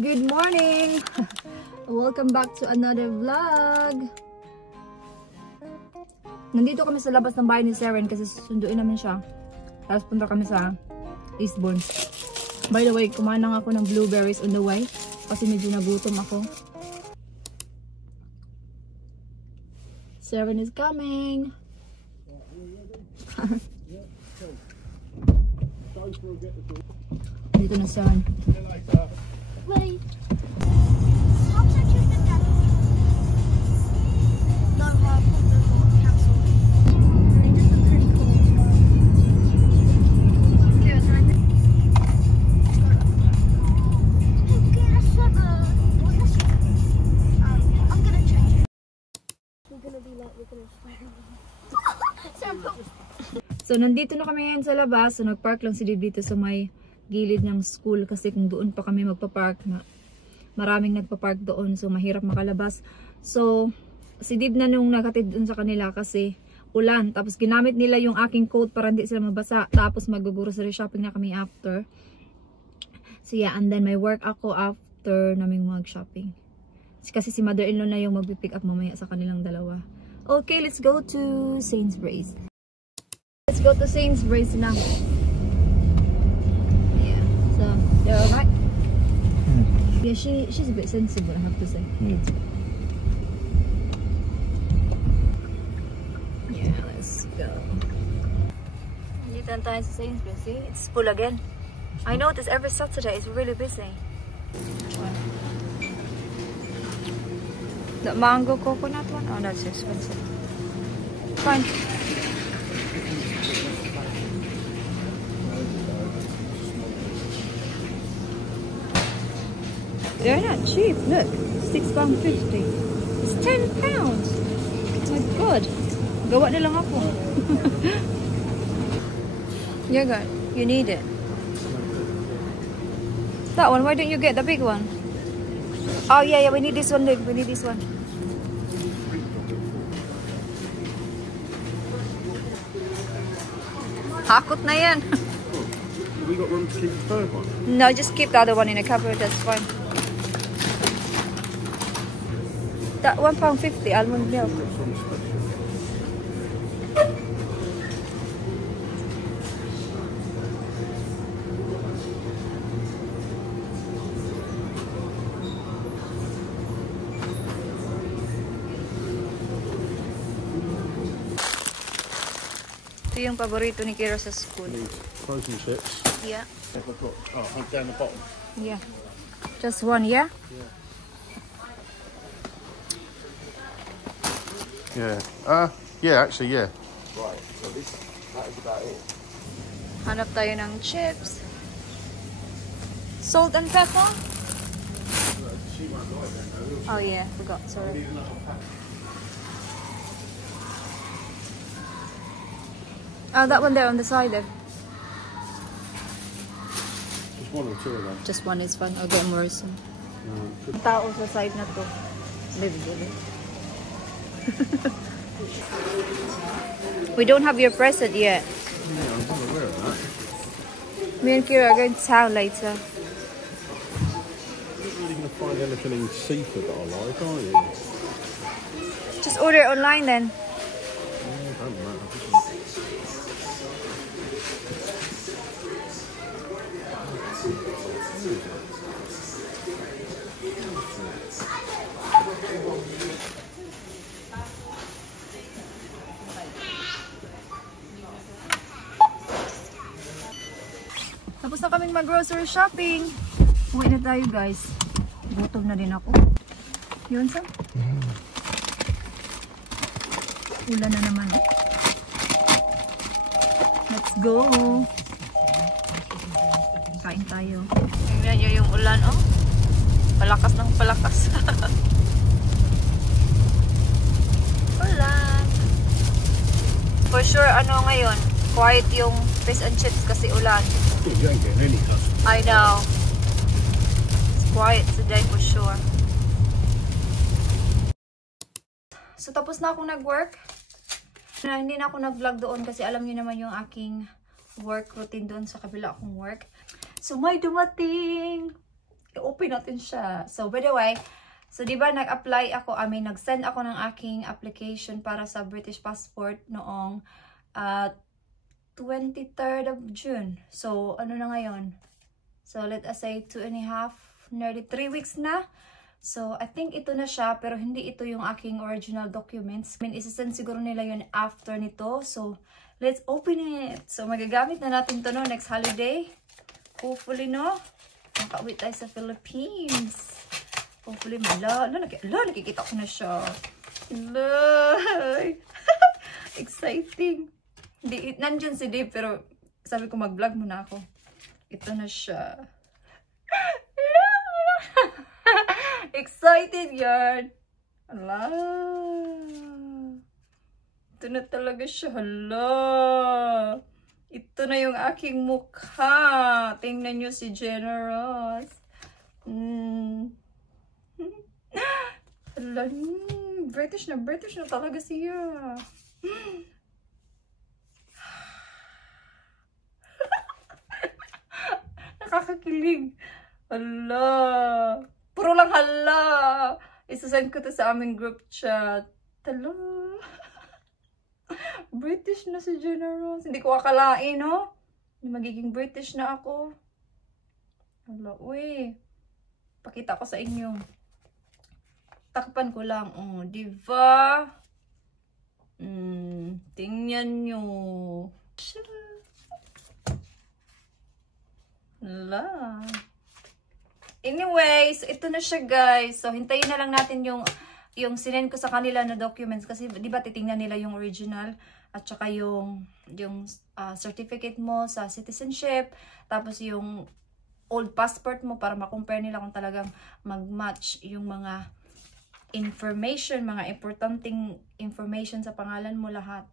Good morning! Welcome back to another vlog! Nandito kami sa labas ng bahay ni Seren kasi susunduin namin siya. Tapos punta kami sa Eastbourne. By the way, kumain lang ako ng blueberries on the way kasi medyo nagutom ako. Seren is coming! Dito na Seren. Wait. How much you get that? No, capsule. They just look pretty cool. Okay, what's right there? Okay, that's what I'm gonna change it. We're gonna be like, we're gonna So, nandito na kami ngayon sa labas. So, nagpark lang si Dib dito sa may gilid ng school kasi kung doon pa kami magpapark na maraming nagpapark doon so mahirap makalabas. So si Dib na nung nakatid doon sa kanila kasi ulan, tapos ginamit nila yung aking coat para hindi sila mabasa, tapos mag-grocery shopping na kami after. So yeah, and then may work ako after naming mag-shopping kasi si mother-in-law na yung magpipick up mamaya sa kanilang dalawa. Okay, let's go to Sainsbury's. Let's go to Sainsbury's now. So, they're alright? Yeah, she's a bit sensible, I have to say. Yeah, let's go. Dito tayo sa Sainsbury's. See? It's full again. I notice every Saturday it's really busy. The mango coconut one? Oh, that's expensive. Fine. They're not cheap, look. £6.50. It's £10. Oh my god. Gawa na lang ako. Yeah, God. You need it. That one, why don't you get the big one? Oh yeah, we need this one, Luke. We need this one. Hakot na yan. Have we got room to keep the third one? No, just keep the other one in a cupboard, that's fine. That £1.50 almond milk. Ito yung paborito ni Kira sa school. Frozen chips. Yeah. I've got, down the bottom. Yeah. Just one, yeah? Yeah. Yeah, actually, yeah. Right, so that is about it. Hanap tayo ng chips. Salt and pepper? Oh yeah, forgot, sorry. Oh, that one there on the side then. Just one or two of them. Just one is fine. I'll get more soon. Tao sa side na to. Baby. We don't have your present yet. Yeah, I'm not aware of that. Me and Kira are going to town later. You're not really going to find anything in seafood that I like, are you? Just order it online then. Yeah, don't matter. Tapos na kaming mag-grocery shopping. Uwi na tayo guys. Gutom na din ako. Yun sa? Ulan na naman. Oh. Let's go. Kain tayo. Tingnan nyo yung ulan oh. Palakas ng palakas. Ulan. For sure ano ngayon, quiet yung fish and chips kasi ulan. You ain't getting any customers. I know. It's quiet today for sure. So tapos na akong nag-work. Hindi na ako nag-vlog doon kasi alam niyo naman yung aking work routine doon sa kabila akong work. So may dumating. I-open natin siya. So, by the way, so di ba nag-apply ako, nag-send ako ng aking application para sa British passport noong 23rd of June. So, ano na ngayon? So, let us say 2.5, nearly 3 weeks na. So, I think ito na siya, pero hindi ito yung aking original documents. Isasend siguro nila yun after nito. So, let's open it. So, magagamit na natin ito no, next holiday. Hopefully, no? Makauwi tayo sa Philippines. Hopefully, nakikita ko na siya. Exciting. Nandyan si Dave, pero sabi ko mag-vlog muna ako. Ito na siya. Excited yarn. Hala. Ito na talaga siya. Hala. Ito na yung aking mukha. Tingnan nyo si Generous. Hala. British na talaga siya. Nakakakilig. Hala. Puro lang hala. Isasend ko to sa aming group chat. Hala. British na si Generous. Hindi ko akalain, no? Magiging British na ako. Hala, uy. Pakita ko sa inyo. Takpan ko lang. Oh, diba? Tingnan nyo. Hala. Anyways, ito na siya guys. So, hintayin na lang natin yung sinend ko sa kanila na documents. Kasi, di ba, titingnan nila yung original. At saka yung certificate mo sa citizenship. Tapos yung old passport mo para ma-compare nila kung talagang mag-match yung mga information, mga importanteng information sa pangalan mo lahat.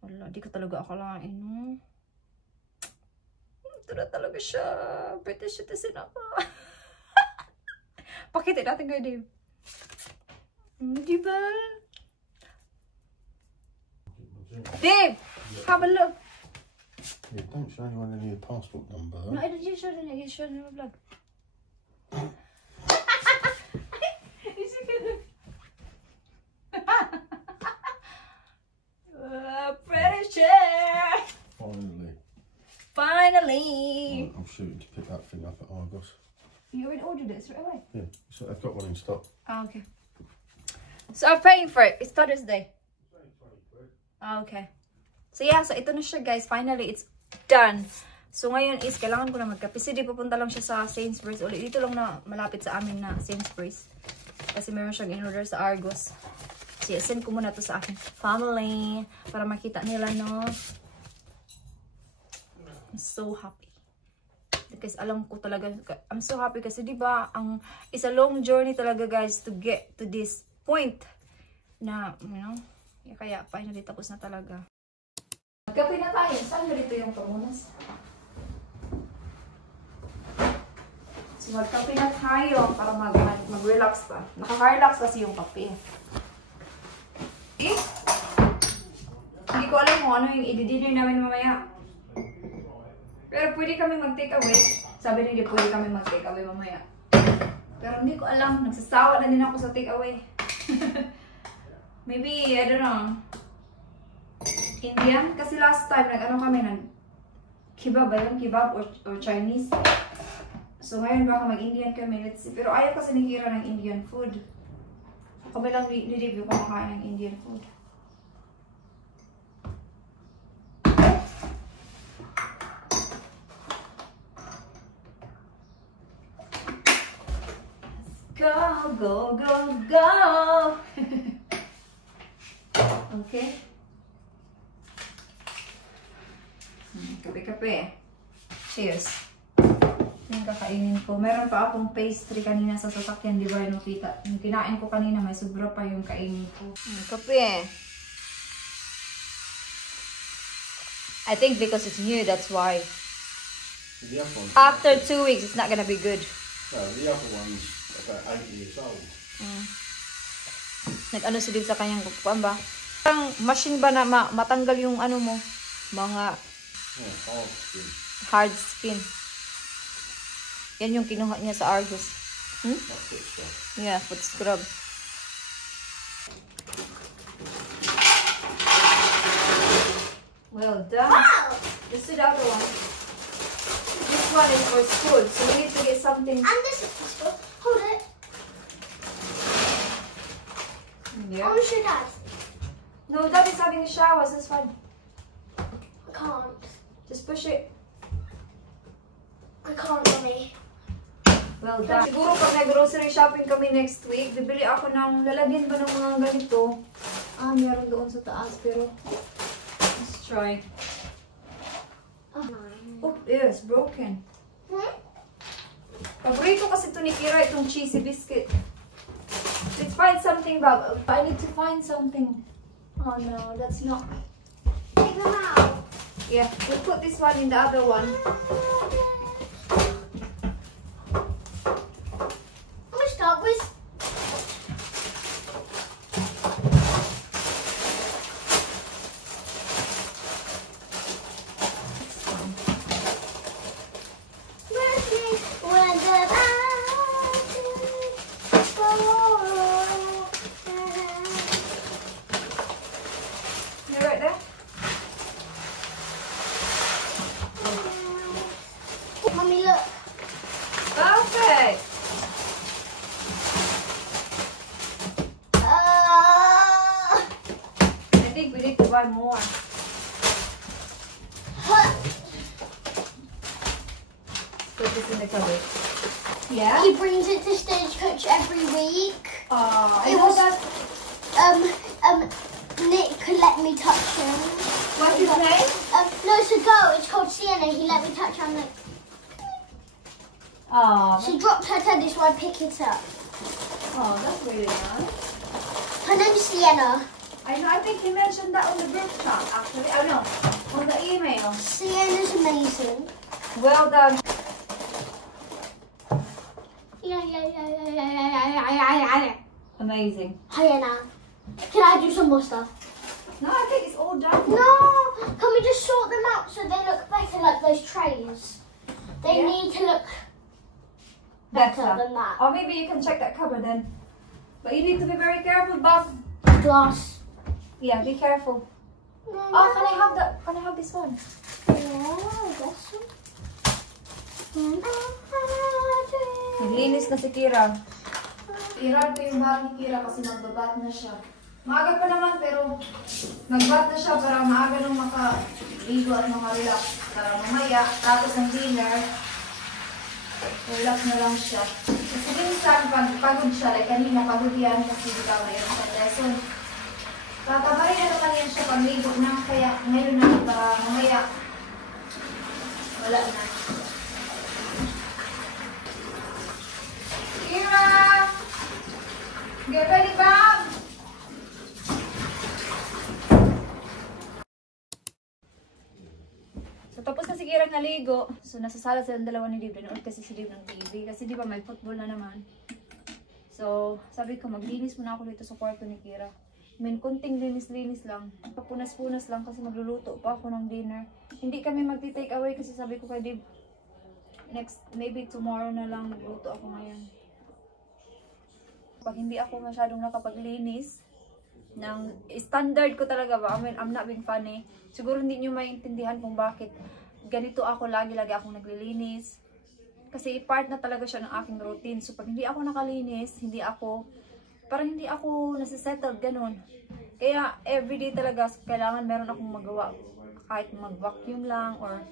Wala, di ko talaga akalain. Ito na talaga siya. British citizen ako. Pakita natin kay Dave. Diba? Dave! Have a look. Yeah, don't show anyone any of your passport number. No, I didn't show them. You showed them a vlog. Is it good? Pressure! Finally! I'm shooting to pick that thing up at Argos. You already ordered it straight away? Yeah, so I've got one in stock. Oh, okay. So I'm paying for it. It's Thursday. Oh, okay. So yeah, so ito na siya guys. Finally, it's done. So ngayon is, kailangan ko na magkape. Kasi di pupunta lang siya sa Sainsbury's ulit. Dito lang na malapit sa amin na Sainsbury's. Kasi meron siyang in-order sa Argos. So yeah, send ko muna to sa aking family. Para makita nila, no? I'm so happy. Because alam ko talaga, I'm so happy kasi diba, it's a long journey talaga guys to get to this point na, you know, kaya finally tapos na talaga. Magkape na tayo. Saan dito yung pamunas? So magkape na tayo para mag-relax pa. Nakaka-relax kasi yung kape. Eh? Hindi ko alam kung ano yung i-dinner namin mamaya. Pero pwede kami mag-take away. Sabi nila pwede kami mag-take away mamaya. Pero hindi ko alam. Nagsasawa na din ako sa take away. Maybe, I don't know. Indian? Kasi last time, nag-ano kami, nag-kebab ba yun? Kebab or Chinese? So ngayon baka mag-Indian kami. Let's see. Pero ayaw kasi ni Kira ng Indian food. Kami lang ni-review kung makain ng Indian food. Go, go, go, go! Okay? Kape-kape. Cheers. Yung kakainin ko. Meron pa akong pastry kanina sa sasakyan, di ba? Yung kinain ko kanina, may sobra pa yung kainin ko. Kape. I think because it's new, that's why. After 2 weeks, it's not gonna be good. No, the other one's about 8 years old. Nag-ano si Dave sa kanyang kukuan ba? Parang machine ba na matanggal yung ano mo? Mga hard skin. Hard skin. Yan yung kinuha niya sa Argos. Hmm? Yeah, foot scrub. Well done. Wow! Let's do the other one. This one is for school, so we need to get something. And this is possible. Hold it. I Yeah. want to show Dad. No, Dad is having a shower, so it's fine. I can't. Just push it. I can't, Mommy. Well done. Siguro pag nag-grocery shopping kami next week, bibili ako ng lalagyan ba ng mga ganito. Meron doon sa taas, pero let's try. Oh, yeah, it's broken. Hmm? Paborito kasi ito ni Kira, itong cheesy biscuit. Let's find something, Bob. I need to find something. Oh no, that's not. Take them out. Yeah, we'll put this one in the other one. I'm going to start with... When the You're right there? Mommy, look. Perfect! I think we need to buy more. Put this in the cupboard. Yeah? He brings it to Stagecoach every week. I It know was- that. Nick let me touch him. What's his name? No, it's a girl. It's called Sienna. He let me touch her. I'm like, she dropped her tennis, so I pick it up. That's really nice. Her name's Sienna. I know, I think he mentioned that on the group chat, actually. I know, on the email. Sienna's amazing. Well done. Yeah. Amazing. Sienna, can I do some more stuff? No, I think it's all done. No, can we just sort them out so they look better, like those trays? They Yeah. need to look better than that. Or maybe you can check that cupboard then. But you need to be very careful, Bob. Glass. Yeah, be careful. No, Can I have that? Can I have this one? Naglinis na si Kira. Irad ko yung bag ni Kira kasi magbabat na siya. Maaga pa naman pero nagbat na siya para maaga nung makaligo at relax. Para mamaya, tapos ng dinner, relax na lang siya. Kasi minsan, pag pagod siya, like kanina, pagod yan kasi di ba mayroon sa lesson. Tatabarin na naman yan siya pagligo na, kaya ngayon na para mamaya, wala na. Kira! Get ready, Bob! So, tapos na si Kira naligo. So, nasa sala silang dalawa ni Liv. Nanood kasi si Liv ng TV. Kasi di ba may football na naman. So, sabi ko, maglinis muna ako dito sa kwarto ni Kira. I mean, kunting linis-linis lang. Papunas-punas lang kasi magluluto pa ako ng dinner. Hindi kami magti-take away kasi sabi ko kay Liv, next, maybe tomorrow na lang magluto ako ngayon. Pag hindi ako masyadong nakapaglinis, ng standard ko talaga ba, I mean, I'm not being funny. Siguro hindi nyo maintindihan kung bakit ganito ako, lagi-lagi akong naglilinis. Kasi part na talaga siya ng aking routine. So pag hindi ako nakalinis, parang hindi ako nasisettle, ganun. Kaya everyday talaga, kailangan meron akong magawa. Kahit mag-vacuum lang or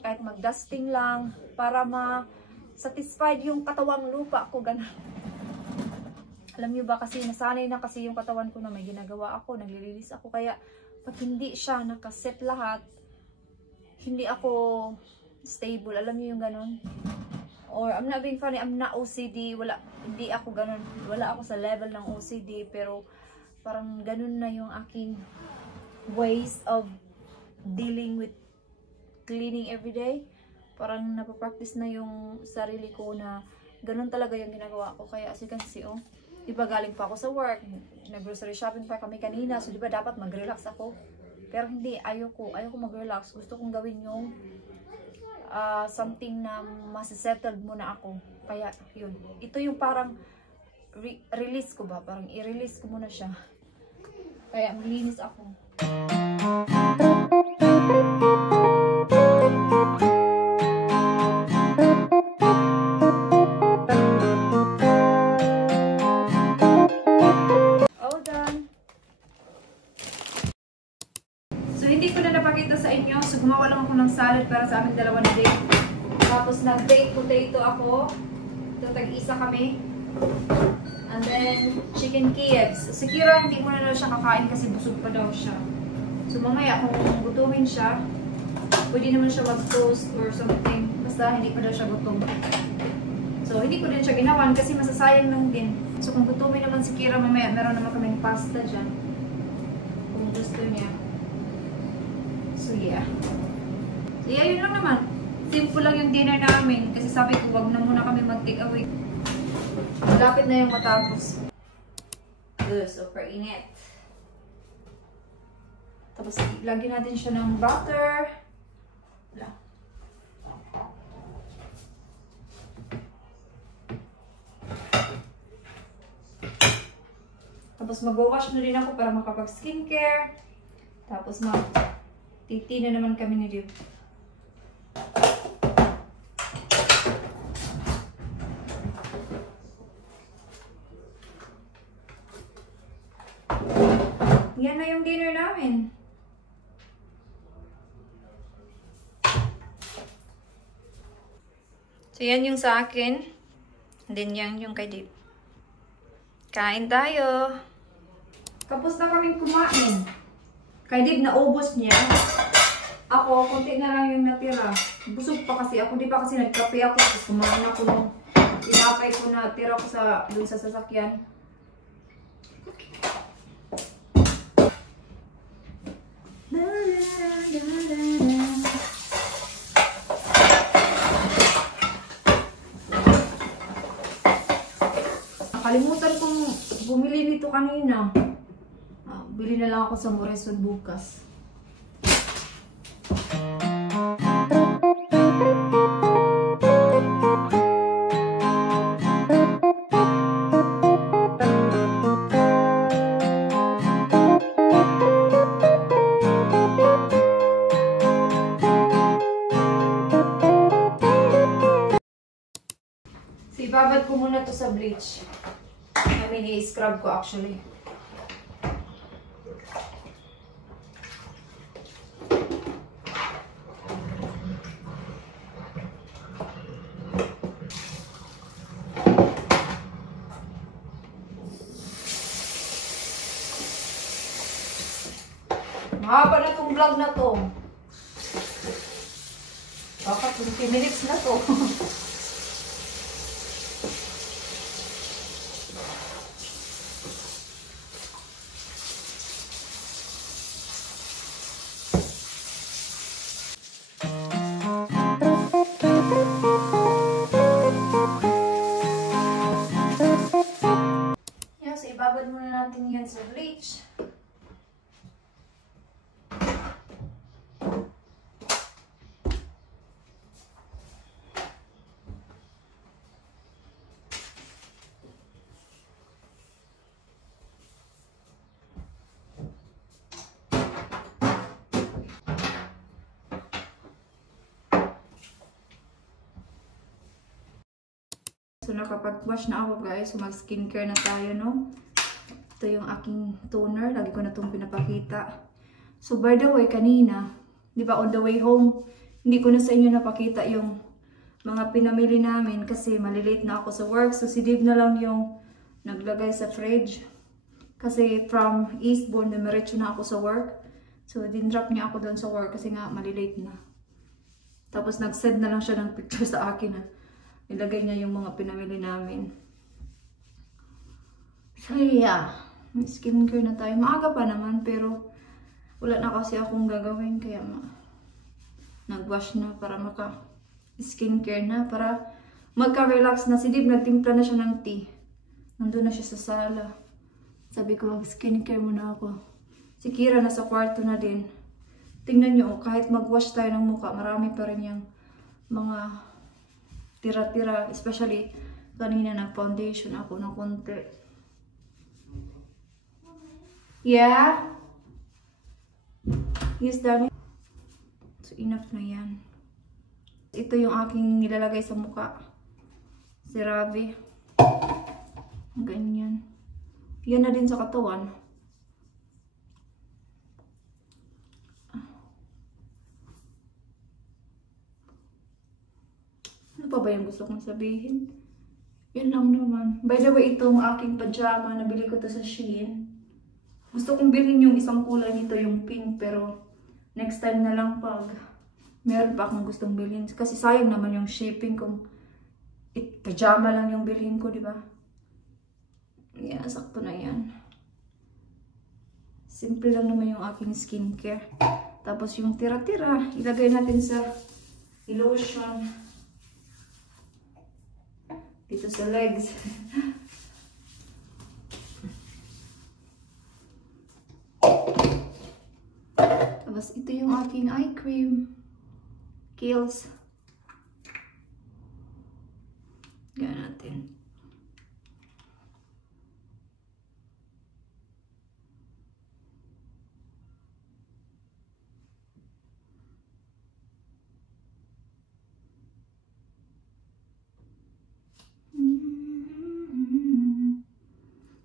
kahit mag-dusting lang para ma-satisfied yung katawang lupa ko, ganun. Alam niyo ba kasi nasanay na kasi yung katawan ko na may ginagawa ako, naglilinis ako. Kaya pag hindi siya nakaset lahat, hindi ako stable. Alam niyo yung ganun? Or I'm not being funny, I'm not OCD. Hindi ako ganun. Wala ako sa level ng OCD. Pero parang ganun na yung aking ways of dealing with cleaning everyday. Parang napapractice na yung sarili ko na ganun talaga yung ginagawa ko. Kaya as you can see, diba galing pa ako sa work, nag-grocery shopping pa kami kanina, so diba dapat mag-relax ako. Pero hindi, ayoko mag-relax. Gusto kong gawin yung something na masisettled muna ako. Kaya yun. Ito yung parang release ko ba? Parang i-release ko muna siya. Kaya malinis ako. All done. So hindi ko na napakita sa inyo. So gumawa lang ako ng salad para sa aming dalawa na date. Tapos nag-baked potato ako. Ito tag-isa kami. And then, chicken Kievs. Si Kira, hindi muna daw siya kakain kasi busog pa daw siya. So, mamaya, kung gutumin siya, pwede naman siya mag-toast or something. Basta, hindi pa daw siya gutom. So, hindi ko din siya ginawan kasi masasayang lang din. So, kung gutumin naman si Kira, mamaya, meron naman kaming pasta dyan. Kung gusto niya. So, yeah. So, yeah, yun lang naman. Simple lang yung dinner namin. Kasi sabi ko, wag na muna kami mag-take away. Malapit na yung matapos. Super init. Tapos, lagyan natin siya ng butter. Wala. Tapos, mag-wash na rin ako para makapag-skincare. Tapos, mag-titi na naman kami ni Div. Yan na yung dinner namin. So, yan yung sa akin. And then, yan yung kay Dave. Kain tayo. Tapos na kaming kumain. Kay Dave, naubos niya. Ako, konti na lang yung natira. Busog pa kasi ako. Di pa kasi nagkape ako. Tapos kumain ako nung tinapay ko na tira ko dun sa sasakyan. Nakalimutan kong bumili nito kanina. Bili na lang ako sa Moreson bukas. Ibabad ko muna to sa bleach. I mean, i-scrub ko actually. Mahaba na tong vlog na to. Baka 20 minutes na to. Ibabad muna natin yan sa bleach. So, nakapag-wash na ako guys. So, mag-skincare na tayo, no? Ito yung aking toner. Lagi ko na itong pinapakita. So, by the way, kanina, di ba, on the way home, hindi ko na sa inyo napakita yung mga pinamili namin kasi malilate na ako sa work. So, si Dave na lang yung naglagay sa fridge. Kasi from Eastbourne, dumiretso na ako sa work. So, din-drop niya ako doon sa work kasi nga malilate na. Tapos, nag-send na lang siya ng picture sa akin na ilagay niya yung mga pinamili namin. So, yeah. May skincare na tayo. Maaga pa naman, pero wala na kasi akong gagawin. Kaya nag-wash na para maka-skincare na. Para magka-relax na. Si Dib, nagtimpla na siya ng tea. Nandun na siya sa sala. Sabi ko, mag-skincare muna ako. Si Kira nasa kwarto na din. Tingnan nyo, kahit mag-wash tayo ng mukha, marami pa rin yung mga tira-tira, especially kanina nag-foundation ako ng konti. Yeah? Yes, darling. So, enough na yan. Ito yung aking nilalagay sa mukha. CeraVe. Ganyan. Yan na din sa katawan. Ano pa ba yung gusto kong sabihin? Yan lang naman. By the way, itong aking pajama, nabili ko to sa Shein. Gusto kong bilhin yung isang kulay nito, yung pink, pero next time na lang pag meron pa akong gustong bilhin. Kasi sayang naman yung shipping kung pajama lang yung bilhin ko, di ba? Yeah, sakto na yan. Simple lang naman yung aking skincare. Tapos yung tira-tira, ilagay natin sa lotion. Dito sa legs. Tapos ito yung aking eye cream. Kiehl's. Gawin natin.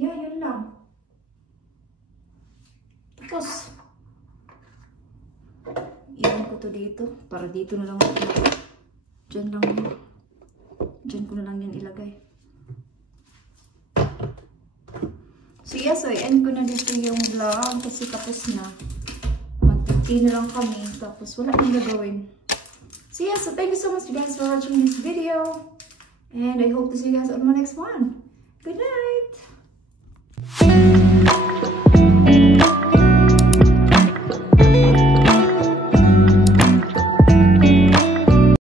Yeah, yun lang. Tapos, iwan ko to dito. Para dito na lang. Diyan lang yun. Diyan ko na lang yan ilagay. So yeah, so i-end ko na dito yung vlog. Kasi tapos na. Mag-tea na lang kami. Tapos wala nang gagawin. So yeah, so thank you so much guys for watching this video. And I hope to see you guys on my next one. Good night!